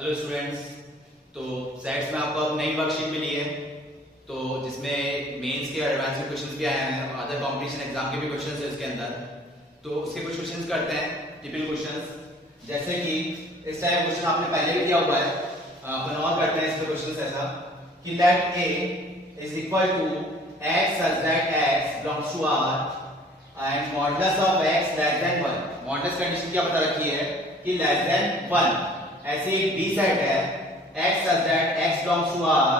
Hello students. तो sets में आपको अब नई वर्कशीट मिली है, तो जिसमें मेंस के एडवांस के क्वेश्चंस भी आए हैं, अदर कंपटीशन एग्जाम के भी क्वेश्चंस हैं उसके अंदर। तो उसके कुछ क्वेश्चंस करते हैं, टिपिकल क्वेश्चंस। जैसे कि इस टाइप क्वेश्चन आपने पहले भी दिया हुआ है, अपन और करते हैं इसमें क्वेश्चंस ऐसा कि let a is equal to x such that x belongs to R and modulus of x less than 1। Modulus condition क्या बता रखी है कि लेस देन 1। ऐसे एक b सेट है x such that x belongs to R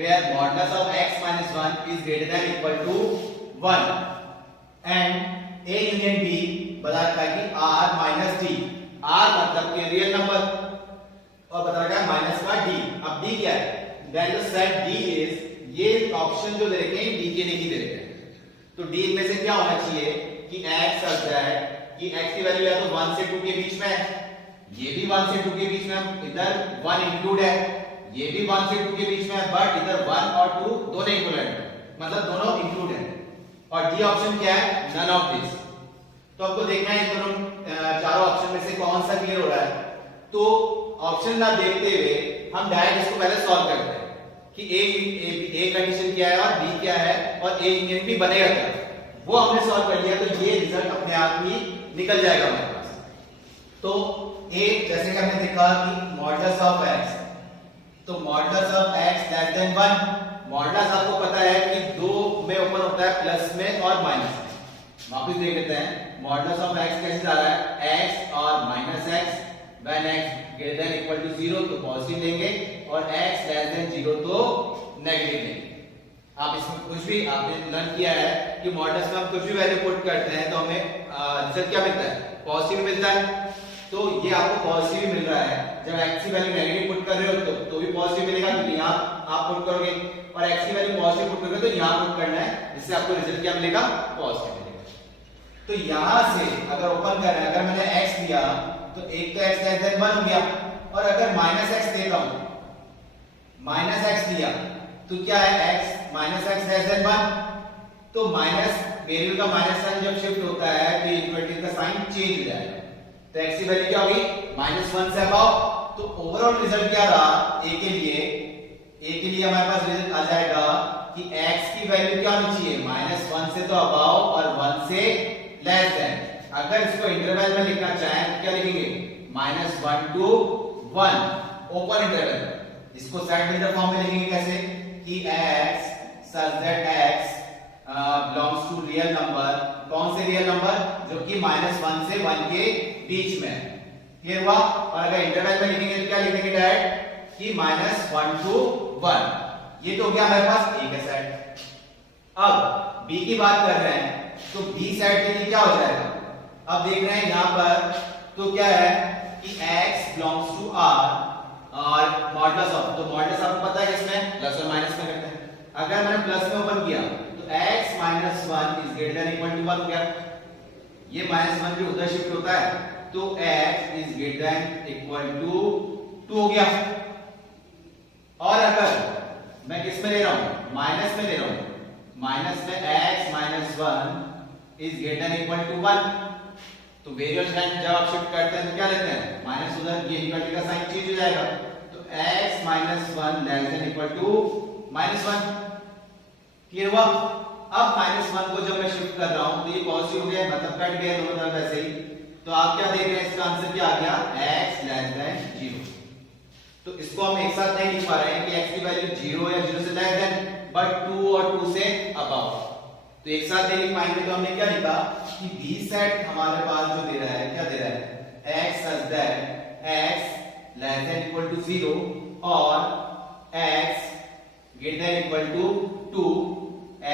where modulus of x minus 1 is greater than equal to 1 and a union b बता रखा है कि R minus d। R मतलब कि रियल नंबर और बता रखा है माइनस का d। अब d क्या है? Then the set d is, ये ऑप्शन जो दे रखे हैं d के लिए ही दे रखे हैं, तो d में से क्या होना चाहिए कि x such that कि x की वैल्यू या तो 1 से 2 के बीच में है, ये भी 1 से 2 के बीच में, इधर 1 इंक्लूड है, ये भी 1 से 2 के बीच में है, बट इधर 1 और 2 दोनों इक्विवेलेंट है, मतलब दोनों इंक्लूड है। और डी ऑप्शन क्या है? None of this. तो आपको देखना है इन दोनों चारों ऑप्शन में से कौन सा क्लियर हो रहा है। तो ऑप्शन ना देखते हुए हम डायरेक्ट इसको पहले सॉल्व करते हैं कि ए कंडीशन क्या है और बी क्या है और ए यूनियन बी बनेगा क्या, वो हमने सॉल्व कर लिया। तो ये रिजल्ट अपने आप ही निकल जाएगा हमारे पास। तो a जैसे कि हमने देखा कि मॉडुलस ऑफ x, तो modulus of x less than 1। Modulus आपको पता है कि दो में ओपन होता है, प्लस में और माइनस में। वापस देख लेते हैं मॉडुलस ऑफ x कैसे जा रहा है, x और minus x when x greater than equal to 0 तो पॉजिटिव लेंगे और x लेस देन 0 तो नेगेटिव लेंगे। आप इसमें कुछ भी आपने लर्न किया है कि मॉडुलस में हम कुछ भी वैल्यू पुट करते हैं तो हमें रिजल्ट क्या मिलता है? पॉजिटिव मिलता है। तो ये आपको पॉजिटिव ही मिल रहा है। जब x की वैल्यू नेगेटिव पुट कर रहे हो तो भी पॉजिटिव मिलेगा, क्योंकि यहां आप पुट करोगे, और x की वैल्यू पॉजिटिव पुट करोगे तो यहां पुट करना है, जिससे आपको रिजल्ट क्या मिलेगा? पॉजिटिव मिलेगा। तो यहां से अगर ओपन कर रहे हैं, अगर मैंने x दिया तो एक तो x लेस देन 1 हो गया, और अगर माइनस x देता हूं, माइनस x दिया तो क्या है? x minus x less than 1। तो माइनस वेरिएबल का माइनस साइन जब शिफ्ट होता है तो इक्वलिटी का साइन चेंज हो जाएगा। तो x की वैल्यू क्या होगी? -1 से अबव। तो ओवरऑल रिजल्ट क्या रहा a के लिए? a के लिए हमारे पास रिजल्ट आ जाएगा कि x की वैल्यू क्या होनी चाहिए? -1 से तो अबव और 1 से लेस देन। अगर इसको इंटरवल में लिखना चाहें तो क्या लिखेंगे? -1 to 1 ओपन इंटरवल। इसको सेट बिल्डर फॉर्म में लिखेंगे कैसे कि x such that x belongs to real number. कौन से रियल नंबर? जो कि -1 से 1 के बीच में है। क्लियर हुआ? और अगर इंटरवल में लिखेंगे तो क्या लिखेंगे डायरेक्ट कि -1 to 1। ये तो हो गया हमारे पास a का सेट। अब b की बात कर रहे हैं तो b सेट के लिए क्या हो जाएगा? अब देख रहे हैं यहां पर तो क्या है कि x belongs to R और मॉडुलस ऑफ, तो मॉडुलस आपको पता है किसमें? प्लस और माइनस में करते हैं। अगर मैंने प्लस में ओपन किया तो x minus 1 is greater than equal to 1 हो गया, ये -1 भी उधर शिफ्ट होता है तो x is greater than equal to 2 हो गया। और अगर मैं किस में ले रहा हूं? माइनस में ले रहा हूं, माइनस में x minus 1 is greater than equal to 1। तो वेरिएबल साइन जब आप शिफ्ट करते हैं तो क्या लेते हैं? माइनस, उधर ये इक्वलिटी का साइन चेंज हो जाएगा। तो x minus 1 less than equal to -1। Clear हुआ? अब -1 को जब मैं शिफ्ट कर रहा हूं तो ये पॉजिटिव हो गया, मतलब कट गया दोनों तरफ ऐसे ही। तो आप क्या देख रहे हैं? इसका आंसर क्या आ गया? x less than 0। तो इसको हम एक साथ नहीं लिख पा रहे हैं कि x की वैल्यू 0 या 0 से लेस देन, बट 2 और 2 से अबव। तो एक साथ नहीं लिख पाएंगे तो हमने क्या लिखा कि b सेट हमारे पास जो दे रहा है, क्या दे रहा है? x such that x less than equal to 0 और x greater than equal to 2,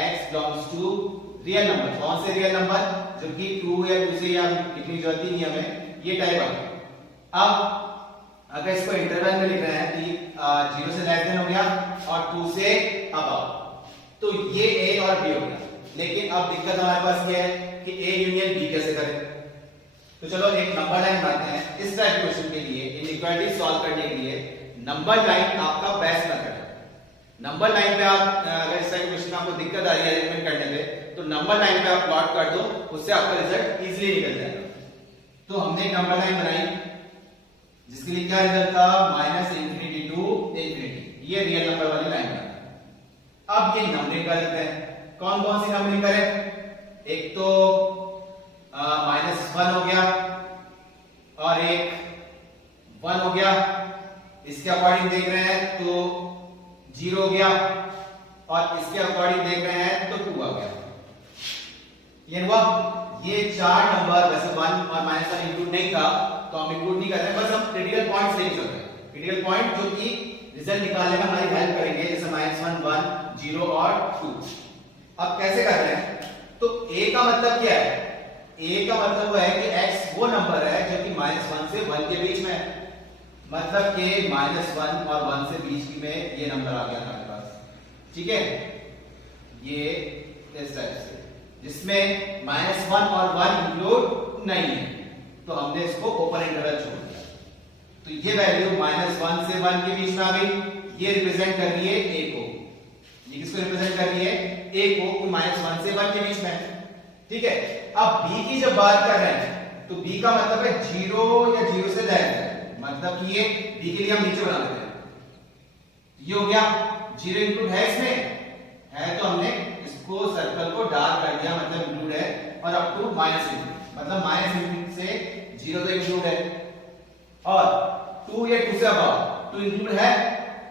x belongs to real number. कौन से रियल नंबर? जो कि 2 या 2 से या लिखने की जरूरत ही नहीं हमें, ये टाइप आ। अब अगर इसको इंटरवल में लिख रहे हैं कि 0 से लेस देन हो गया और 2 से अबव, तो ये a और b हो गया। लेकिन अब दिक्कत हमारे पास क्या है कि a यूनियन b कैसे करें? तो चलो एक नंबर लाइन बनाते हैं। इस टाइप क्वेश्चन के लिए, इनइक्वालिटी सॉल्व करने के लिए नंबर लाइन आपका बेस्ट मेथड है। नंबर लाइन पे आप अगर इस टाइप क्वेश्चन आपको दिक्कत आ रही है अरेंजमेंट करने में, तो नंबर लाइन पे आप प्लॉट कर दो, उससे आपका रिजल्ट इजीली निकल जाएगा। तो हमने एक नंबर लाइन बनाई जिसके लिए क्या रिजल्ट था, माइनस इंफिनिटी टू इंफिनिटी। ये रियल नंबर वाली लाइन है। अब ये नंबरिंग कर लेते हैं। कौन कौन सी नंबरिंग करें? एक तो -1 हो गया और एक 1 हो गया। इसके अकॉर्डिंग देख रहे हैं तो 0 हो गया और इसके अकॉर्डिंग देख रहे हैं तो 2 आ गया। क्लियर हुआ? ये 4 नंबर, वैसे 1 और -1 इंक्लूड नहीं था तो हम इंक्लूड नहीं कर रहे हैं, बस हम क्रिटिकल पॉइंट्स देख सकते हैं। क्रिटिकल पॉइंट जो कि रिजल्ट निकालने में हमारी हेल्प करेंगे, जैसे -1, 1, 0 और 2। अब कैसे कर रहे हैं? तो a का मतलब क्या है? a का मतलब वो है कि x वो नंबर है जो कि -1 से 1 के बीच में है। मतलब कि -1 और 1 से बीच में ये नंबर आ गया हमारे पास। ठीक है, ये इस टाइप से, जिसमें -1 और 1 इंक्लूड नहीं है, तो हमने इसको ओपन इंटरवल छोड़ दिया। तो ये वैल्यू -1 से 1 के बीच में आ गई। ये रिप्रेजेंट कर रही है a को। ये किसको रिप्रेजेंट कर रही है? a को, -1 से 1 के बीच में है। ठीक है, अब b की जब बात कर रहे हैं तो b का मतलब है 0 या 0 से लेस है। मतलब कि ये b के लिए हम नीचे बना देते हैं। ये हो गया, 0 इंक्लूड है इसमें, है तो हमने इसको सर्कल को डार्क कर दिया, मतलब इंक्लूड है। और अप टू -, मतलब -, से 0 तो इंक्लूड है और 2 या 2 से अबव 2 इंक्लूड है।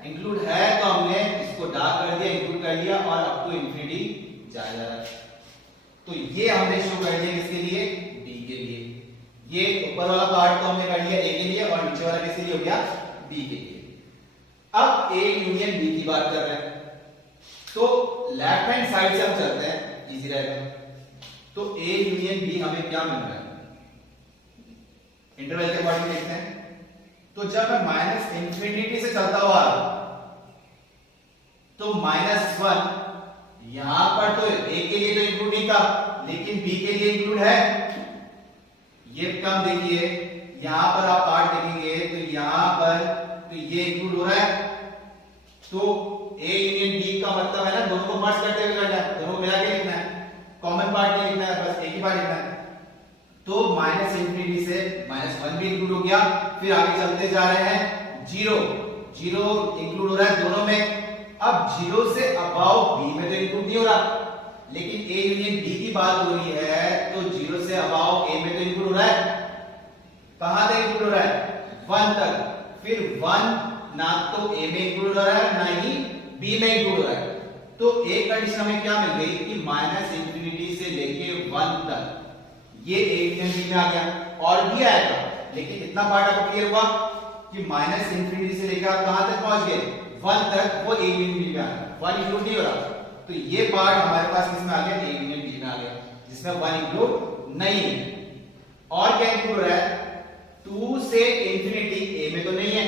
इंक्लूड है तो हमने इसको डार्क कर दिया, इंक्लूड कर लिया और अप टू इंफिनिटी जाएगा। तो ये हमने शो कर दिया किसके लिए? b के लिए। ये ऊपर वाला पार्ट तो हमने कर लिया a के लिए और नीचे वाला किसके लिए हो गया? b के लिए। अब a यूनियन b की बात कर रहे हैं तो लेफ्ट हैंड साइड से हम चलते हैं, इजी रहेगा। तो a यूनियन b हमें क्या मिल रहा है? इंटरवल के अकॉर्डिंग देखते हैं। तो जब मैं -इंफिनिटी से चलता हुआ तो -1 यहां पर तो a के लिए तो इंक्लूड नहीं था, लेकिन b के लिए इंक्लूड है। ये टर्म देखिए, यहां पर आप पार्ट देखेंगे तो यहां पर तो ये इंक्लूड हो रहा है। तो a यूनियन b का मतलब है ना, दोनों को मर्ज करते हुए करना है, दोनों मिला के लिखना है, कॉमन पार्ट नहीं लिखना है, बस एक ही पार्ट लिखना है। तो -इंफिनिटी से -1 भी इंक्लूड हो गया। फिर आगे चलते जा रहे हैं, 0 इंक्लूड हो रहा है दोनों में। अब 0 से अबव b में तो इंक्लूड नहीं हो रहा, लेकिन a यूनियन b की बात हो रही है तो 0 से अबव a में तो इंक्लूड हो रहा है। कहां तक इंक्लूड हो रहा है? 1 तक। फिर 1 ना तो a में इंक्लूड हो रहा है ना ही b में इंक्लूड हो रहा है। तो एक कंडीशन हमें क्या मिल गई कि -इंफिनिटी से लेके 1 तक ये a यूनियन b में आ गया। और भी आएगा, लेकिन इतना पार्ट आपको क्लियर हुआ कि -इंफिनिटी से लेकर आप कहां तक पहुंच गए? 1 तक, वो a यूनियन b में आ गया, 1 इंक्लूड नहीं हो रहा। तो ये पार्ट हमारे पास किसमें आ गया? a यूनियन b में आ गया, जिसमें 1 इंक्लूड नहीं है। और क्या इंक्लूड हो रहा है? 2 से इंफिनिटी a में तो नहीं है,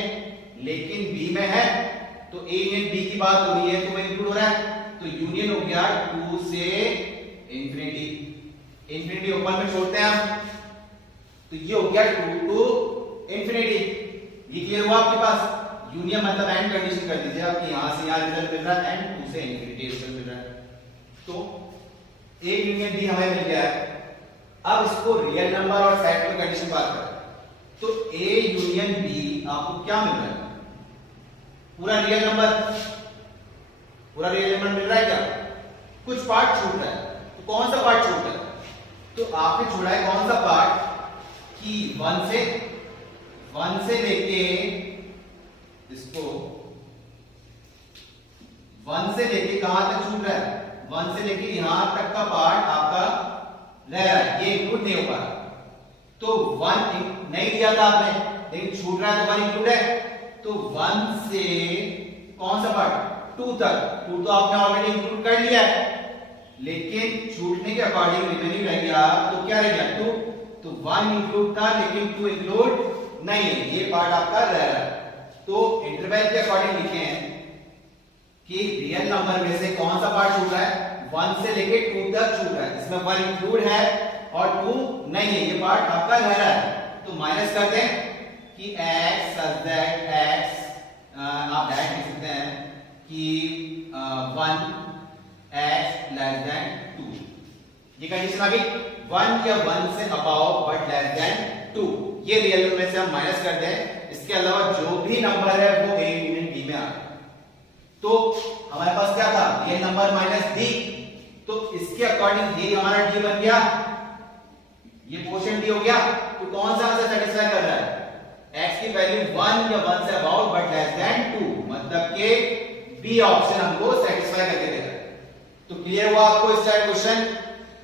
लेकिन b में है। तो a यूनियन b की बात हो रही है तो वो इंक्लूड हो रहा है। तो यूनियन हो गया 2 से इंफिनिटी। इंफिनिटी ओपन में छोड़ते हैं हम, तो ये हो गया 2 टू इंफिनिटी। ये क्लियर हुआ आपके पास? यूनियन मतलब एंड कंडीशन कर दीजिए आप कि यहां से यहां रिजल्ट मिल रहा है एंड 2 से इंफिनिटी रिजल्ट मिल रहा है। तो a यूनियन b हमें मिल गया है। अब इसको रियल नंबर और सेट में कंडीशन बात करें तो a यूनियन b आपको क्या मिल रहा है? पूरा रियल नंबर, पूरा रियल नंबर मिल रहा है क्या? कुछ पार्ट छूट रहा है, तो कौन सा पार्ट छूट रहा है? तो आपने छोड़ा है कौन सा पार्ट कि 1 से लेके इसको 1 से लेके कहां तक छूट रहा है? 1 से लेके यहां तक का पार्ट आपका रह रहा है, ये इंक्लूड नहीं हो पा रहा। तो 1 नहीं दिया था आपने, लेकिन छूट रहा है तो 1 इंक्लूड है। तो 1 से कौन सा पार्ट? 2 तक। 2 तो आपने ऑलरेडी इंक्लूड कर लिया है, लेकिन छूटने के अकॉर्डिंग रिमेनिंग रह गया तो क्या रह गया? 2। तो 1 इंक्लूड था लेकिन 2 इंक्लूड नहीं है, ये पार्ट आपका रह रहा है। तो इंटरवल के अकॉर्डिंग लिखे हैं कि रियल नंबर में से कौन सा पार्ट छूट रहा है? 1 से लेके 2 तक छूट रहा है, इसमें 1 इंक्लूड है और 2 नहीं है, ये पार्ट आपका रह रहा है। तो माइनस करते हैं कि x such that x आप डायरेक्ट लिख सकते हैं कि 1 x less than 2। ये कंडीशन आ गई 1 या 1 से अबव बट लेस देन 2। ये रियल नंबर में से हम माइनस कर दें, इसके अलावा जो भी नंबर है वो ए यूनियन बी में आ गया। तो हमारे पास क्या था, ये नंबर माइनस डी, तो इसके अकॉर्डिंग ये हमारा डी बन गया, ये पोर्शन डी हो गया। तो कौन सा आंसर सेटिस्फाई कर रहा है, x की वैल्यू 1 या 1 say about but less than 2, मतलब के बी ऑप्शन हमको सेटिस्फाई करके दे रहा है। तो क्लियर हुआ आपको इस टाइप क्वेश्चन।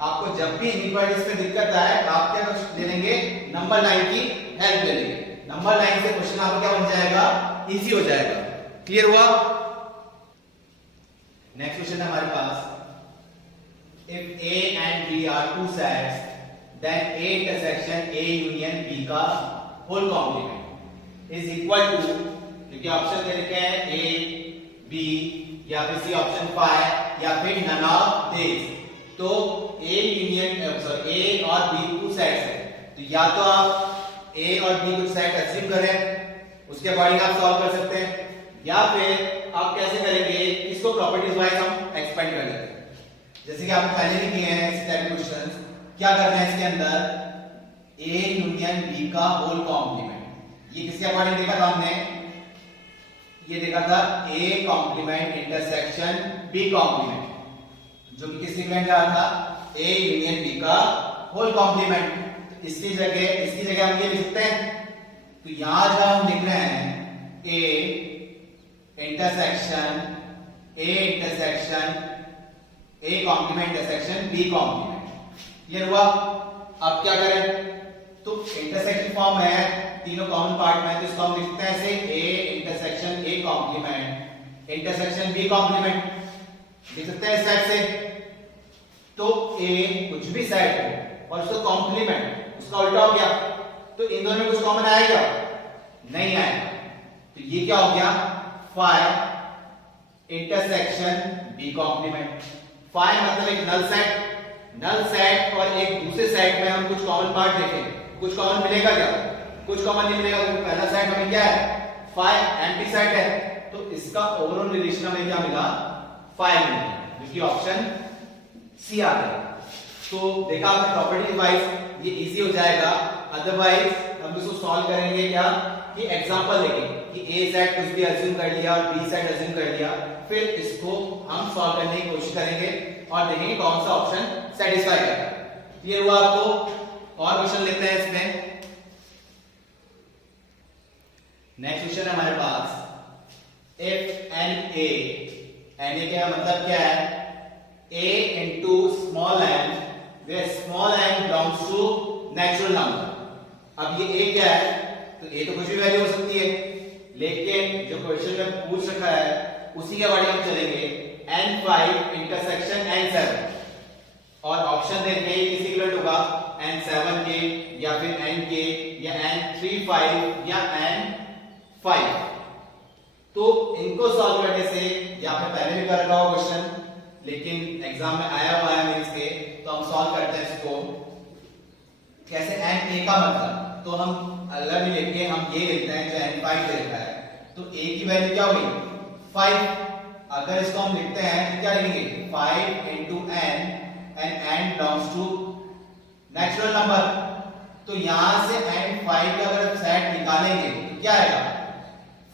आपको जब भी इनइक्वालिटीज में दिक्कत आए आप क्या ले लेंगे, नंबर लाइन की हेल्प ले लेंगे। नंबर लाइन से क्वेश्चन आपका क्या बन जाएगा, इजी हो जाएगा। क्लियर हुआ। नेक्स्ट क्वेश्चन है हमारे पास, if a and b are two sets then a intersection a union b का whole complement is equal to, क्योंकि ऑप्शन दे रखे हैं a b या फिर सी ऑप्शन 5 या फिर none of these। तो a यूनियन सॉरी a और b टू सेट्स है, तो या तो आप a और b कुछ सेट अज्यूम करें, उसके अकॉर्डिंग आप सॉल्व कर सकते हैं, या फिर आप कैसे करेंगे, इसको प्रॉपर्टीज वाइज हम एक्सपेंड कर लेते हैं। जैसे कि आपने पहले भी किए हैं इस टाइप के क्वेश्चंस। क्या करना है इसके अंदर, a यूनियन b का होल कॉम्प्लीमेंट। ये किसके अकॉर्डिंग देखा था हमने, ये देखा था a complement intersection b complement, जो कि किस इक्विवेलेंट रहा था, a यूनियन b का होल कॉम्प्लीमेंट। तो इसकी जगह हम ये लिख सकते हैं। तो यहां जब हम लिख रहे हैं a intersection a complement intersection b complement. Clear हुआ। अब क्या करें, तो इंटरसेक्शन फॉर्म है, तीनों कॉमन पार्ट में, तो इसको हम लिखते हैं ऐसे a intersection a complement intersection b complement, लिख सकते हैं इस साइड से। तो a कुछ भी साइड हो और उसका कॉम्प्लीमेंट उसका उल्टा हो गया, तो इन दोनों में कुछ कॉमन आएगा, नहीं आएगा। तो ये क्या हो गया, 5 इंटरसेक्शन b कॉम्प्लीमेंट। 5 मतलब एक नल सेट और एक दूसरे सेट में हम कुछ कॉमन पार्ट देखें, कुछ कॉमन मिलेगा क्या, कुछ कॉमन नहीं मिलेगा। तो पहला सेट हमें क्या है, 5 एम्प्टी सेट है, तो इसका ओवरऑल रिलेशन हमें क्या मिला, 5 मिला, जो कि ऑप्शन सी आ गया। तो देखा आपने प्रॉपर्टी वाइज ये इजी हो जाएगा। अदरवाइज हम इसको सॉल्व करेंगे क्या, कि एग्जांपल लेके कि a सेट कुछ भी अज्यूम कर लिया और b सेट अज्यूम कर लिया, फिर इसको हम सॉल्व करने की कोशिश करेंगे और देखेंगे कौन सा ऑप्शन सेटिस्फाई करता है। क्लियर हुआ आपको। और क्वेश्चन लेते हैं इसमें। नेक्स्ट क्वेश्चन है हमारे पास, इफ एन ए का मतलब क्या है, a into small n where small n belongs to natural number। अब ये a क्या है, तो a तो कुछ भी वैल्यू हो सकती है, लेकिन जो क्वेश्चन में पूछ रखा है उसी के बारे में हम चलेंगे, n5 इंटरसेक्शन n7, और ऑप्शन देंगे किसी इक्वल होगा n7 के या फिर n के या n35 या n5। तो इनको सॉल्व करने से, या फिर पहले भी कर रखा हो क्वेश्चन लेकिन एग्जाम में आया हुआ है मेंस के, तो हम सॉल्व करते हैं इसको कैसे, n a का मतलब तो हम अलग ही लेके हम ये लेते हैं जो n5 दे रखा है, तो a की वैल्यू क्या हुई 5। अगर इसको हम लिखते हैं तो क्या लिखेंगे, 5 into n and n belongs to natural number. तो यहां से n5 का अगर सेट निकालेंगे तो क्या आएगा,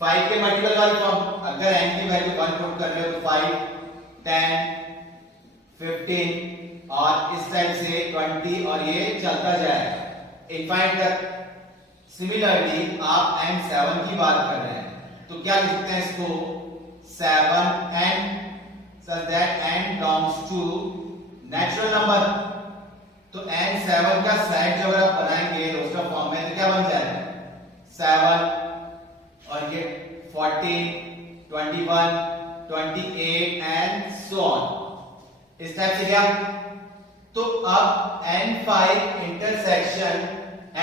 5 के मल्टीपल वाली फॉर्म। अगर n की वैल्यू 1 पुट कर रहे हो तो 5 10 15 और इस टाइप से 20 और ये चलता जाएगा इनफाइनाइट तक। सिमिलरली आप n7 की बात कर रहे हैं तो क्या लिख सकते हैं इसको, 7n such that n belongs to natural number. तो n7 का सेट जब आप बनाएंगे रोस्टर फॉर्म में तो क्या बन जाएगा, 7 और ये 14 21 28 एंड सो ऑन, इस टाइप से क्या। तो अब n5 इंटरसेक्शन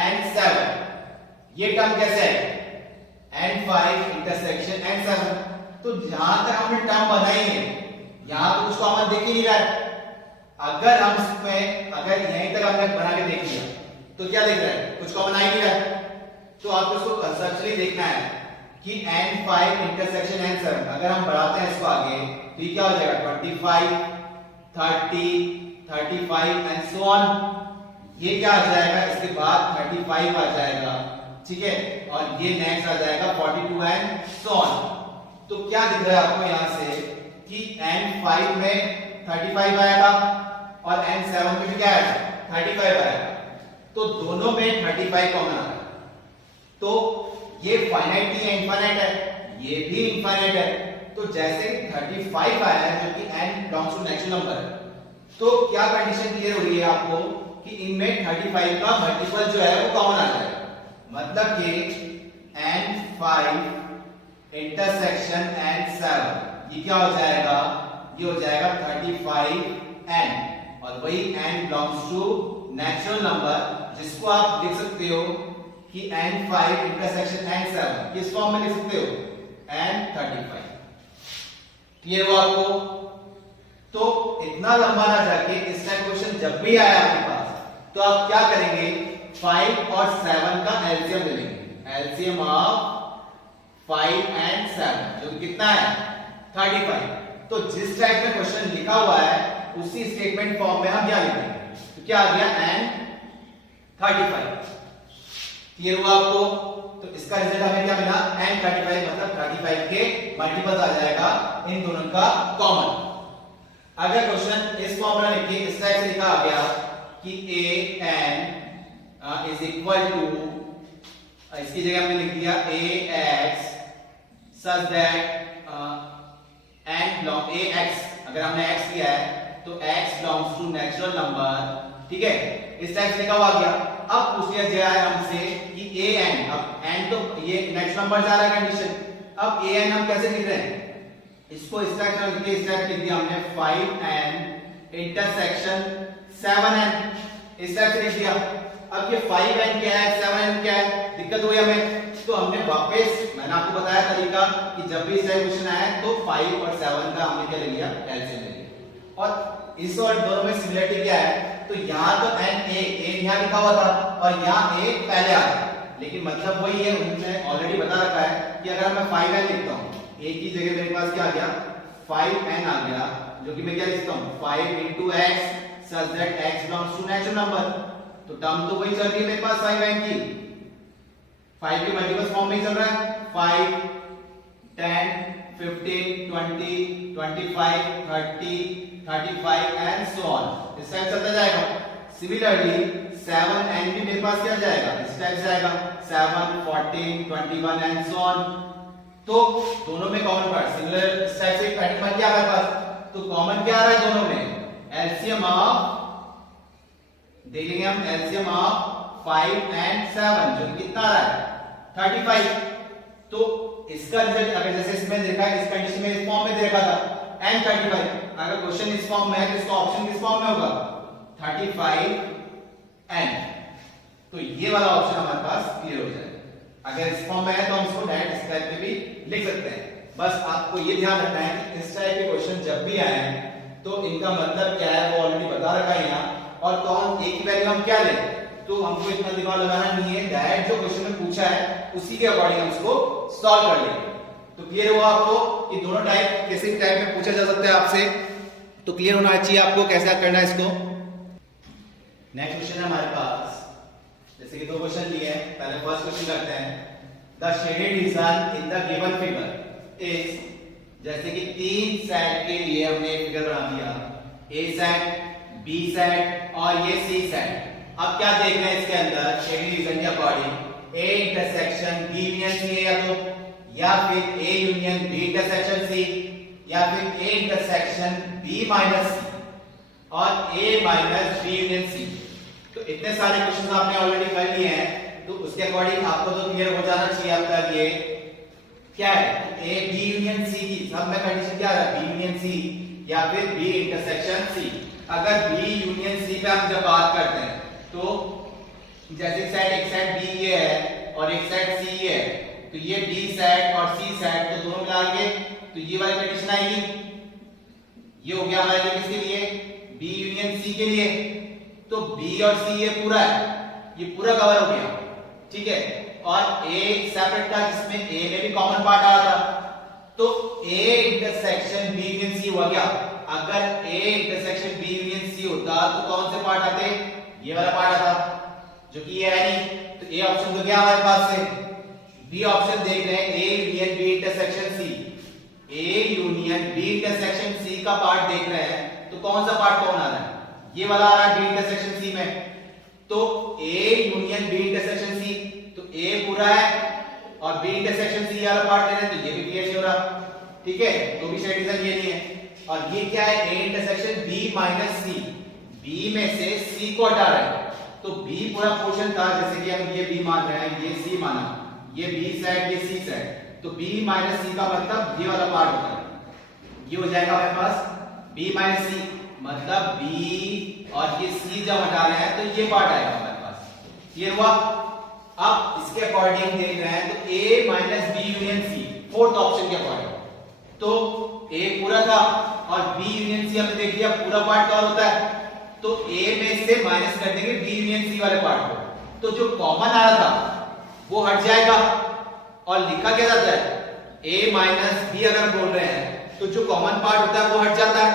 n7, ये टर्म कैसे है, n5 इंटरसेक्शन n7। तो जहां तक हमने टर्म बनाई है यहां तो कुछ कॉमन दिख ही नहीं रहा है। अगर हम इसमें अगर यहीं तक हमने बना के देख लिया तो क्या दिख रहा है, कुछ कॉमन आ ही नहीं रहा है। तो आपको इसको कंसेप्चुअली देखना है कि n5 इंटरसेक्शन n7 अगर हम बढ़ाते हैं इसको आगे तो ये क्या हो जाएगा, 25 30 35 एंड सो ऑन। ये क्या आ जाएगा, इसके बाद 35 आ जाएगा ठीक है, और ये नेक्स्ट आ जाएगा 42 एंड सो ऑन। तो क्या दिख रहा है आपको यहां से कि n5 में 35 आया था और n7 में भी क्या आया, 35 आया था, तो दोनों में 35 कॉमन आ रहा है। तो ये फाइनाइट ही इनफाइनाइट है, ये भी इनफाइनाइट है। तो जैसे 35 आया है जो कि n belongs to natural number है, तो क्या कंडीशन क्लियर हो रही है आपको कि इनमें 35 का मल्टीपल जो है वो कॉमन आ जाएगा। मतलब कि n5 इंटरसेक्शन n7 ये क्या हो जाएगा, ये हो जाएगा 35n, और वही n belongs to natural number जिसको आप लिख सकते हो कि n5 इंटरसेक्शन n7 किस फॉर्म में लिख सकते हो, n35। क्लियर हुआ आपको? तो इतना लंबा ना जाके इस टाइप क्वेश्चन जब भी आया आपके पास तो आप क्या करेंगे, 5 और 7 का एलसीएम ले लेंगे। एलसीएम ऑफ 5 एंड 7 जो कितना है, 35। तो जिस टाइप में क्वेश्चन लिखा हुआ है उसी स्टेटमेंट फॉर्म में हम क्या लिखेंगे, तो क्या आ गया, n35। क्लियर हुआ आपको? तो इसका रिजल्ट हमें क्या मिला, n35 मतलब 35 के मल्टीपल आ जाएगा इन दोनों का कॉमन। अगर क्वेश्चन इस फॉर्म में लिखिए, इस टाइप से लिखा आ गया कि an इज इक्वल टू, इसकी जगह हमने लिख दिया ax such that n belong ax, अगर हमने x किया है तो x belongs to natural number, ठीक है, इस टाइप से लिखा हुआ गया। अब पूछ लिया जाए हमसे कि an, अब n तो ये नेचुरल नंबर जा रहा है कंडीशन, अब an हम कैसे लिख रहे हैं, इसको इस टाइप से लिख के इस टाइप लिख दिया हमने 5n इंटरसेक्शन 7n, इस टाइप से लिख दिया। अब ये 5n क्या है, 7n क्या है, दिक्कत हुई हमें, तो हमने वापस, मैंने आपको बताया तरीका कि जब भी इस टाइप क्वेश्चन आए तो 5 और 7 का हमने क्या ले लिया, एलसीएम ले लिया। और इस और दोनों में सिमिलरिटी क्या है, तो यहाँ तो n a यहाँ लिखा हुआ था और यहाँ a पहले आ गया, लेकिन मतलब वही है, उन्होंने ऑलरेडी बता रखा है कि अगर मैं 5n लिखता हूँ, a की जगह मेरे पास क्या आ गया, 5n आ गया, जो कि मैं क्या लिखता हूँ, 5 into x such that x belongs to natural number। तो टर्म तो वही चल रही है मेरे पास 5n की, 5 के मल्टीपल फॉर्म में ही चल रहा है, 5 10 15 20 25 30 35 एंड सो ऑन, इस टाइप चलता जाएगा। सिमिलरली 7n भी मेरे पास क्या जाएगा, इस टाइप से आएगा, 7 14 21 एंड सो ऑन। तो दोनों में कॉमन पार्ट सिमिलर इस टाइप से पैटर्न बन गया हमारे पास। तो कॉमन क्या आ रहा है दोनों में, एलसीएम ऑफ, देखेंगे हम एलसीएम ऑफ 5 एंड 7 जो कितना आ रहा है, 35। तो इसका रिजल्ट अगर जैसे इसमें देखा है, इस कंडीशन में इस फॉर्म में देखा था n35, अगर क्वेश्चन इस फॉर्म में है तो इसका ऑप्शन किस फॉर्म में होगा, 35n। तो ये वाला ऑप्शन हमारे पास क्लियर हो जाएगा। अगर इस फॉर्म में है तो हम इसको डायरेक्ट इस टाइप में भी लिख सकते हैं। बस आपको ये ध्यान रखना है कि इस टाइप के क्वेश्चन जब भी आए तो इनका मतलब क्या है वो ऑलरेडी बता रखा है यहाँ, और कौन a की वैल्यू हम क्या लें, तो हमको इतना दिमाग लगाना नहीं है, डायरेक्ट जो क्वेश्चन में पूछा है उसी के अकॉर्डिंग हम उसको सॉल्व कर लेंगे। तो क्लियर हुआ आपको कि दोनों टाइप किसी टाइप में पूछा जा सकता है आपसे, तो क्लियर होना चाहिए आपको कैसे करना है इसको। नेक्स्ट क्वेश्चन है हमारे पास, जैसे कि दो क्वेश्चन लिए हैं, पहले फर्स्ट क्वेश्चन करते हैं। The shaded region in the given figure is, जैसे कि तीन सेट के लिए हमने फिगर बना दिया, ए सेट, बी सेट और ये सी सेट। अब क्या देख रहे हैं इसके अंदर, शेडेड रीजन के according A intersection B union C है, या फिर A union B intersection C, या फिर A intersection B minus C और A minus B union C. तो इतने सारे क्वेश्चंस आपने ऑलरेडी कर लिए हैं, तो उसके अकॉर्डिंग आपको तो क्लियर हो जाना चाहिए आपका ये क्या है, ए बी यूनियन सी की सब में कंडीशन क्या है, बी यूनियन सी या फिर बी इंटरसेक्शन सी। अगर बी यूनियन सी पे हम जब बात करते हैं तो जैसे एक सेट बी ये है और एक सेट सी ये है, तो ये डी सेट और सी सेट तो दोनों मिला के तो ये वाली कंडीशन आएगी। ये हो गया हमारे लिए किसके लिए, बी यूनियन सी के लिए। तो बी और सी ये पूरा है, ये पूरा कवर हो गया, ठीक है। और ए सेपरेट था जिसमें ए में भी कॉमन पार्ट आ रहा था, तो A intersection B union C हुआ क्या। अगर A intersection B union C होता तो कौन से पार्ट आते, ये वाला पार्ट आता, जो कि ये है नहीं, तो ए ऑप्शन तो क्या हमारे पास से। बी ऑप्शन देख रहे हैं, A union B intersection C, A union B intersection C का पार्ट देख रहे हैं, तो कौन सा पार्ट कौन आ रहा है, ये वाला आ रहा है बी इंटरसेक्शन सी में। तो A union B intersection C, तो ए पूरा है और बी इंटरसेक्शन सी वाला पार्ट ले रहे हैं, तो ये भी क्लियर नहीं हो रहा, ठीक है, तो भी शेड रीजन ये नहीं है। और ये क्या है, A intersection B minus C, B में से सी को हटा रहे हैं, तो बी पूरा पोर्शन था, जैसे कि हम ये बी मान रहे हैं, ये सी माना, ये बी साइड ये सी साइड, तो बी माइनस सी का मतलब ये वाला पार्ट होता है, ये हो जाएगा हमारे पास बी माइनस सी, मतलब बी और ये सी जब हटा रहे हैं तो ये पार्ट आएगा हमारे पास, क्लियर हुआ। अब इसके अकॉर्डिंग देख रहे हैं, तो A minus B union C, fourth option के अकॉर्डिंग, तो ए पूरा था और बी यूनियन सी हमने देख लिया पूरा पार्ट कवर होता है, तो ए में से माइनस कर देंगे बी यूनियन सी वाले पार्ट को, तो जो कॉमन आ रहा था वो हट जाएगा और लिखा क्या जाता है, a माइनस बी अगर बोल रहे हैं तो जो कॉमन पार्ट होता है वो हट जाता है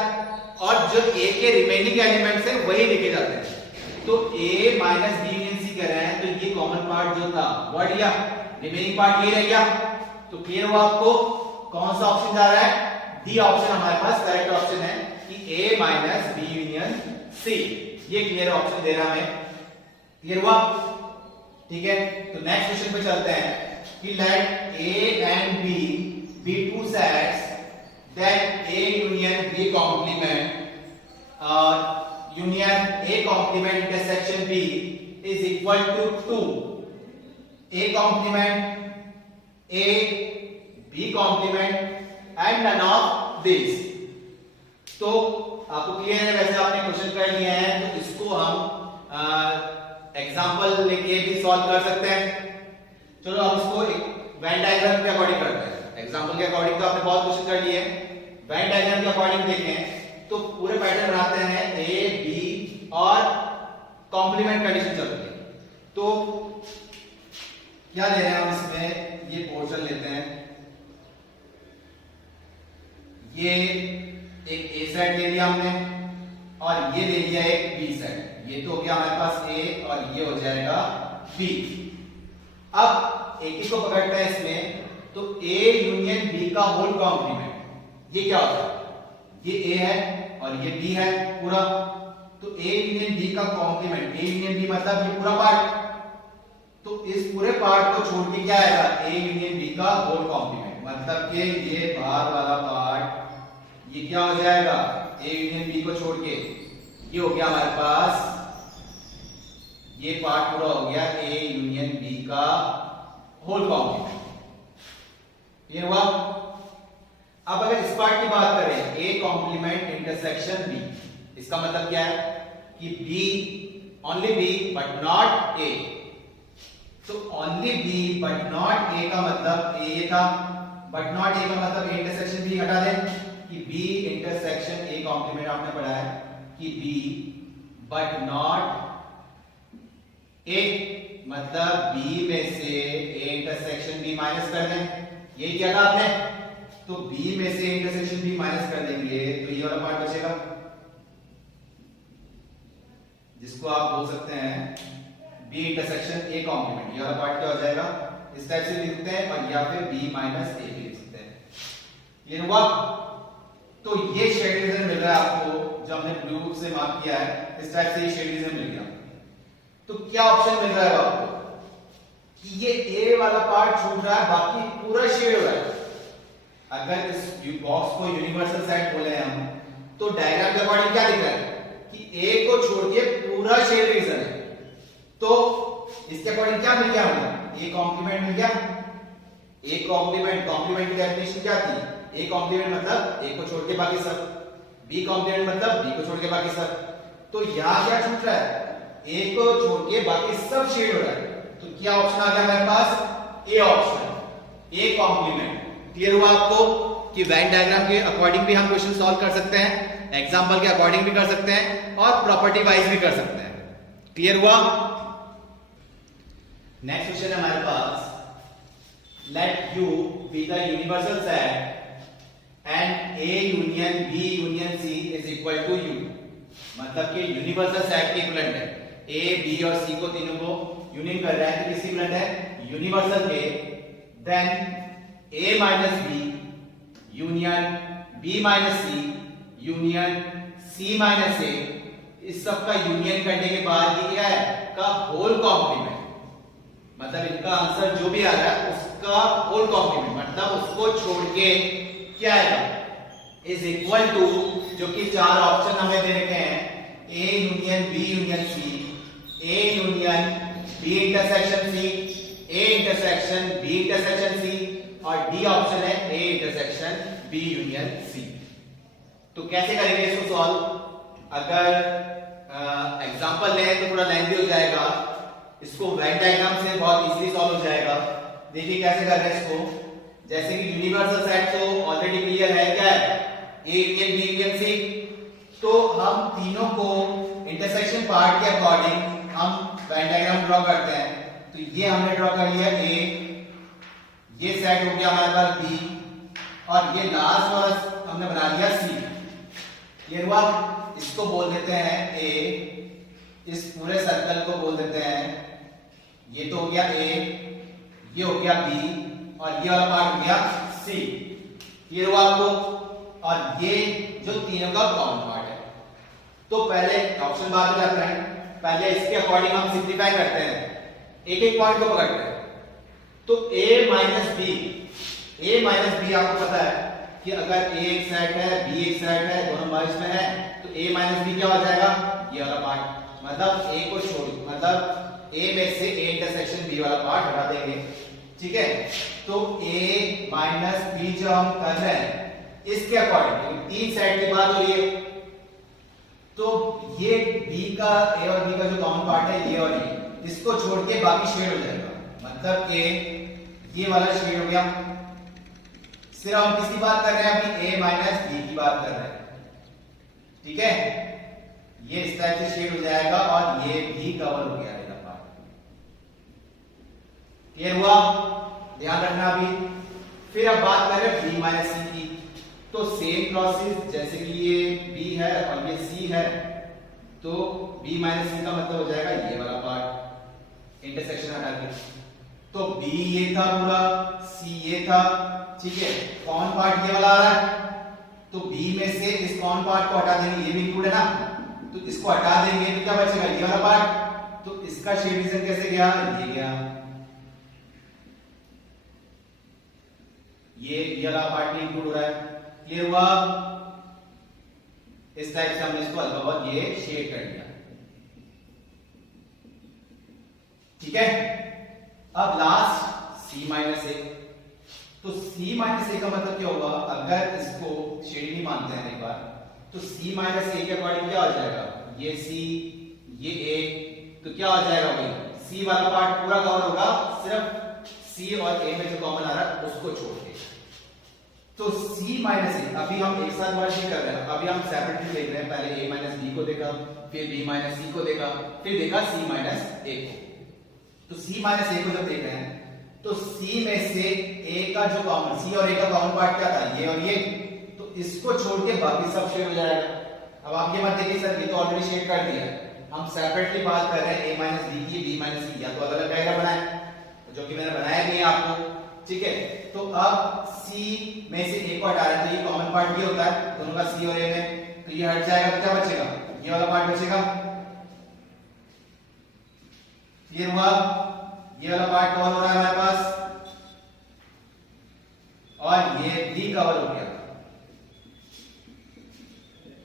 और जो a के रिमेनिंग एलिमेंट्स हैं वही लिखे जाते हैं। तो a minus B union C कह रहे हैं, तो ये कॉमन पार्ट जो था वो हट गया, रिमेनिंग पार्ट ये रह गया। तो क्लियर हुआ आपको कौन सा ऑप्शन जा रहा है, डी ऑप्शन हमारे पास करेक्ट ऑप्शन है कि a minus B union C, ये क्लियर ऑप्शन दे रहा है, क्लियर हुआ, ठीक है। तो नेक्स्ट क्वेश्चन पे चलते हैं कि let A and B be two sets, then A union B complement union A complement intersection B is equal to 2, A complement A, B complement and none of these। तो आपको clear है, वैसे आपने question कर लिए हैं, तो इसको हम एग्जाम्पल लेके भी सॉल्व कर सकते हैं। चलो हम इसको एक वेन डायग्राम के अकॉर्डिंग करते हैं, एग्जाम्पल के अकॉर्डिंग तो आपने बहुत क्वेश्चन कर लिए हैं, वेन डायग्राम के अकॉर्डिंग देखें तो पूरे पैटर्न बनाते हैं, ए बी और कॉम्प्लीमेंट कंडीशन चलती है। तो क्या ले रहे हैं हम इसमें, ये पोर्शन लेते हैं, ये एक ए साइड ले लिया हमने और ये ले लिया एक बी साइड, ये तो हो गया हमारे पास ए और ये हो जाएगा बी। अब एक ही को पकड़ते हैं इसमें, तो ए यूनियन बी का होल कॉम्प्लीमेंट, ये क्या होता है, ये ए है और ये बी है पूरा, तो ए यूनियन बी का कॉम्प्लीमेंट, ए यूनियन बी मतलब ये पूरा पार्ट, तो इस पूरे पार्ट को छोड़ के क्या आएगा, ए यूनियन बी का होल कॉम्प्लीमेंट, मतलब कि ये बाहर वाला पार्ट ये क्या हो जाएगा, ए यूनियन बी को छोड़ के ये हो गया हमारे पास, ये पार्ट पूरा हो गया ए यूनियन बी का होल कॉम्प्लीमेंट, क्लियर हुआ। अब अगर इस पार्ट की बात करें, ए कॉम्प्लीमेंट इंटरसेक्शन बी, इसका मतलब क्या है कि B, only B but not A, तो only B but not A का मतलब ए था, बट नॉट ए का मतलब ए इंटरसेक्शन बी हटा दें कि बी इंटरसेक्शन ए कॉम्प्लीमेंट आपने पढ़ा है कि बी बट नॉट ए, मतलब बी में से ए इंटरसेक्शन बी माइनस कर दें, यही किया था आपने, तो बी में से इंटरसेक्शन बी माइनस कर देंगे तो ये वाला पार्ट बचेगा, जिसको आप बोल सकते हैं बी इंटरसेक्शन ए कॉम्प्लीमेंट, ये वाला पार्ट क्या हो जाएगा, इस टाइप से लिखते हैं, और या फिर बी माइनस ए भी लिख सकते हैं, क्लियर हुआ। तो ये शेड रीजन मिल रहा है आपको, जो हमने ब्लू से मार्क किया है, इस टाइप से ये शेड रीजन मिल गया। तो क्या ऑप्शन मिल रहा है आपको कि ये ए वाला पार्ट छूट रहा है, बाकी पूरा शेड हो रहा है। अगर इस बॉक्स को यूनिवर्सल सेट बोले हम, तो डायग्राम के अकॉर्डिंग क्या दिख रहा है कि ए को छोड़ के पूरा शेड रीजन है, तो इसके अकॉर्डिंग क्या मिल गया हमें, ए कॉम्प्लीमेंट मिल गया। ए कॉम्प्लीमेंट, कॉम्प्लीमेंट की डेफिनेशन क्या थी, ए कॉम्प्लीमेंट मतलब ए को छोड़ के बाकी सब, बी कॉम्प्लीमेंट मतलब बी को छोड़ के बाकी सब, तो यहां क्या छूट रहा है, ए को छोड़ के बाकी सब शेड हो रहा है, तो क्या ऑप्शन आ गया हमारे पास, A option, A complement. Clear हुआ आपको कि वेन डायग्राम के अकॉर्डिंग भी हम क्वेश्चन सॉल्व कर सकते हैं, एग्जांपल के अकॉर्डिंग भी कर सकते हैं और प्रॉपर्टी वाइज भी कर सकते हैं, क्लियर हुआ। नेक्स्ट क्वेश्चन है हमारे पास, let U be the universal set and A union B union C is equal to U, मतलब कि यूनिवर्सल सेट के इक्विवेलेंट है, ए बी और सी को तीनों को यूनियन कर रहा है तो किसकी इक्विवेलेंट है यूनिवर्सल के, then A minus B union B minus C union C minus A, इस सब का यूनियन करने के बाद ये क्या है का होल कॉम्प्लीमेंट, मतलब इनका आंसर जो भी आ रहा है उसका होल कॉम्प्लीमेंट, मतलब उसको छोड़ के क्या आएगा इज इक्वल टू, जो कि चार ऑप्शन हमें दे रखे हैं A union B union C, A union B intersection C, A intersection B intersection C, और डी ऑप्शन है A intersection B union C. तो कैसे करेंगे इसको सॉल्व, अगर एग्जांपल लें तो थोड़ा लेंथी हो जाएगा, इसको वेन डायग्राम से बहुत इजीली सॉल्व हो जाएगा। देखिए कैसे कर रहे हैं इसको, जैसे कि यूनिवर्सल सेट तो ऑलरेडी क्लियर है, क्या है A union B union C, तो हम तीनों को इंटरसेक्शन पार्ट के अकॉर्डिंग हम वेन डायग्राम ड्रॉ करते हैं। तो ये हमने ड्रॉ कर लिया ए, ये सेट हो गया हमारे पास बी, और ये लास्ट वाला हमने बना लिया सी। ये हुआ, इसको बोल देते हैं ए, इस पूरे सर्कल को बोल देते हैं, ये तो हो गया ए, ये हो गया बी, और ये वाला पार्ट हो गया सी। ये हुआ आपको, और ये जो तीनों का कॉमन पार्ट है। तो पहले ऑप्शन बाद में जाते हैं, पहले इसके अकॉर्डिंग हम सिंप्लीफाई करते हैं, एक एक पॉइंट को पकड़ते हैं। तो a minus B, a minus B आपको पता है कि अगर a एक सेट है b एक सेट है, दोनों मर्ज में है, तो a माइनस बी क्या हो जाएगा ये वाला पार्ट, मतलब a को छोड़, मतलब a में से a इंटरसेक्शन b वाला पार्ट हटा देंगे, ठीक है। तो a माइनस बी जो हम कर रहे हैं इसके अकॉर्डिंग तीन सेट की बात हो रही है, तो ये b का a और b का जो कॉमन पार्ट है ये और ये, इसको छोड़ के बाकी शेड हो जाएगा, मतलब ये वाला शेड हो गया। सिर्फ हम किसकी बात कर रहे हैं अभी, a माइनस बी की बात कर रहे हैं, ठीक है। ये इस टाइप से शेड हो जाएगा और ये भी कवर हो गया मेरा पार्ट, क्लियर हुआ, ध्यान रखना अभी। फिर अब बात कर रहे हैं b माइनस सी की, तो सेम प्रोसेस, जैसे कि ये b है और ये c है, तो b माइनस सी का मतलब हो जाएगा ये वाला पार्ट इंटरसेक्शन हटा के, तो b ये था पूरा, c ये था, ठीक है। कॉमन पार्ट ये वाला आ रहा है, तो b में से इस कॉमन पार्ट को हटा देंगे, ये भी इंक्लूड है ना, तो इसको हटा देंगे तो क्या बचेगा ये वाला पार्ट, तो इसका शेड डिवीजन कैसे गया, ये गया, ये वाला पार्ट भी इंक्लूड हो रहा है, क्लियर हुआ। इस टाइप से हमने इसको हल्का बहुत ये शेड कर दिया, ठीक है। अब लास्ट c माइनस ए, तो c माइनस ए का मतलब क्या होगा, अगर इसको शेड नहीं मानते हैं एक बार, तो c माइनस ए के अकॉर्डिंग क्या हो जाएगा, ये c ये a, तो क्या हो जाएगा भाई c वाला पार्ट पूरा कवर होगा, सिर्फ c और a में जो कॉमन आ रहा है उसको छोड़ के। तो c माइनस ए अभी हम एक साथ मर्ज नहीं कर रहे हैं, अभी हम सेपरेटली देख रहे हैं, पहले a माइनस b को देखा, फिर b माइनस c को देखा, फिर देखा c माइनस a को। तो c माइनस a को जब देख रहे हैं तो c में से a का जो कॉमन, c और a का कॉमन पार्ट क्या था ये और ये, तो इसको छोड़ के बाकी सब शेड हो जाएगा। अब आप ये मत देखिए सर ये तो ऑलरेडी शेड कर दिया है, हम सेपरेटली बात कर रहे हैं a माइनस b की, b माइनस c, या तो अलग अलग डायग्राम बनाए, जो कि मैंने बनाया भी है आपको, ठीक है। तो अब c में से a को हटा रहे हैं, तो ये कॉमन पार्ट ये होता है दोनों का c और a में, तो ये हट जाएगा तो क्या बचेगा ये वाला पार्ट बचेगा, क्लियर हुआ। ये वाला पार्ट कवर हो रहा है हमारे पास, और ये भी कवर हो गया,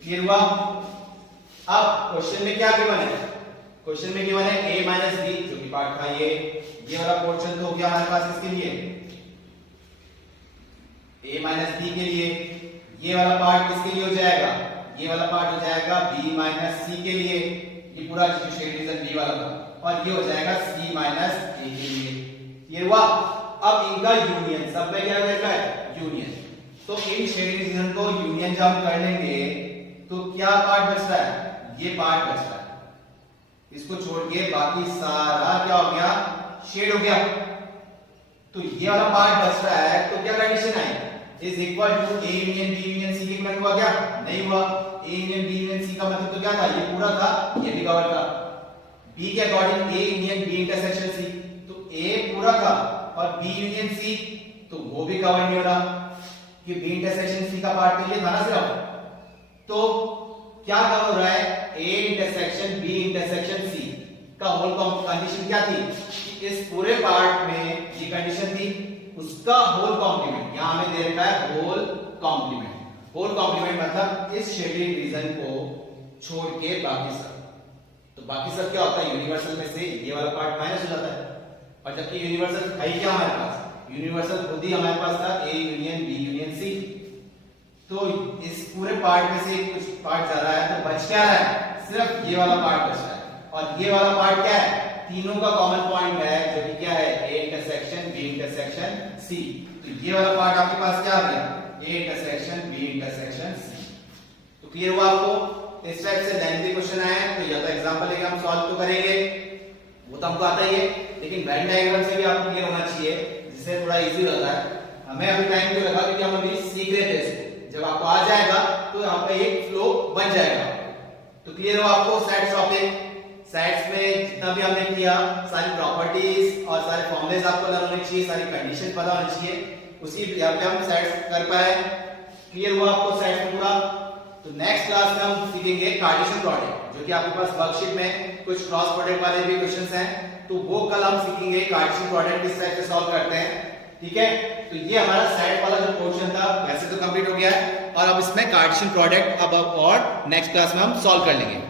क्लियर हुआ। अब क्वेश्चन में क्या गिवन है, क्वेश्चन में गिवन है a माइनस बी, जो कि पार्ट था ये वाला पोर्शन तो हो गया हमारे पास इसके लिए a माइनस बी के लिए, ये वाला पार्ट किसके लिए हो जाएगा, ये वाला पार्ट हो जाएगा b माइनस सी के लिए, ये पूरा शेड डिवीजन b वाला था, और ये हो जाएगा c माइनस a के लिए, ये हुआ। अब इनका यूनियन, सब में क्या रहता है यूनियन, तो इन शेड डिवीजन को यूनियन जब हम कर लेंगे तो क्या पार्ट बचता है, ये पार्ट बचता है, इसको छोड़ के बाकी सारा क्या हो गया शेड हो गया। तो ये वाला पार्ट बच रहा है, तो क्या कंडीशन आई, is equal to a union b union c के इक्वल हुआ क्या, नहीं हुआ। a union b union c का मतलब तो क्या था, ये पूरा था, ये भी कवर था, बी के according A union B intersection C, तो ए पूरा था और बी यूनियन सी तो वो भी कवर नहीं हो रहा, कि बी इंटरसेक्शन सी का पार्ट तो ये था ना सिर्फ, तो क्या कवर हो रहा है, A intersection B intersection C का होल कंडीशन क्या थी कि इस पूरे पार्ट में ये कंडीशन थी, उसका होल कॉम्प्लीमेंट, यहां हमें दे रखा है होल कॉम्प्लीमेंट। होल कॉम्प्लीमेंट मतलब इस शेडेड रीजन को छोड़ के बाकी सब, तो बाकी सब क्या होता है, यूनिवर्सल में से ये वाला पार्ट माइनस हो जाता है, और जबकि यूनिवर्सल है क्या हमारे पास, यूनिवर्सल खुद ही हमारे पास था A union B union C, तो इस पूरे पार्ट में से कुछ पार्ट ज्यादा है तो बच क्या है, सिर्फ ये वाला पार्ट बच रहा है, और ये वाला पार्ट क्या है, तीनों का कॉमन पॉइंट है जो कि क्या है, A intersection B intersection C, तो ये वाला पार्ट आपके पास क्या आ गया, A intersection B intersection C. तो क्लियर हुआ आपको, इस टाइप से लेंथी क्वेश्चन आए तो या तो एग्जांपल लेके हम सॉल्व तो करेंगे, वो तो हमको आता ही है, लेकिन वेन डायग्राम से भी आपको क्लियर होना चाहिए, जिससे थोड़ा इजी रहता है। हमें अभी टाइम क्यों लगा, क्योंकि हम अभी सीख रहे थे इसको, जब आपको आ जाएगा तो यहाँ पे एक फ्लो बन जाएगा। तो क्लियर हो आपको सेट्स टॉपिक, सेट्स में जितना भी हमने किया, सारी प्रॉपर्टीज और सारे फॉर्मूलेस आपको लर्न होने चाहिए, सारी कंडीशन पता होनी चाहिए, उसी यहाँ पे हम सेट्स कर पाए। क्लियर हुआ आपको सेट्स पूरा। तो नेक्स्ट क्लास में हम सीखेंगे कार्टेशियन प्रोडक्ट, जो कि आपके पास वर्कशीट में कुछ क्रॉस प्रोडक्ट वाले भी क्वेश्चंस हैं, तो वो कल हम सीखेंगे कार्टेशियन प्रोडक्ट किस टाइप से सॉल्व करते हैं, ठीक है। तो ये हमारा सेट वाला जो पोर्शन था वैसे तो कंप्लीट हो गया है, और अब इसमें कार्टेशियन प्रोडक्ट अब और नेक्स्ट क्लास में हम सॉल्व कर लेंगे।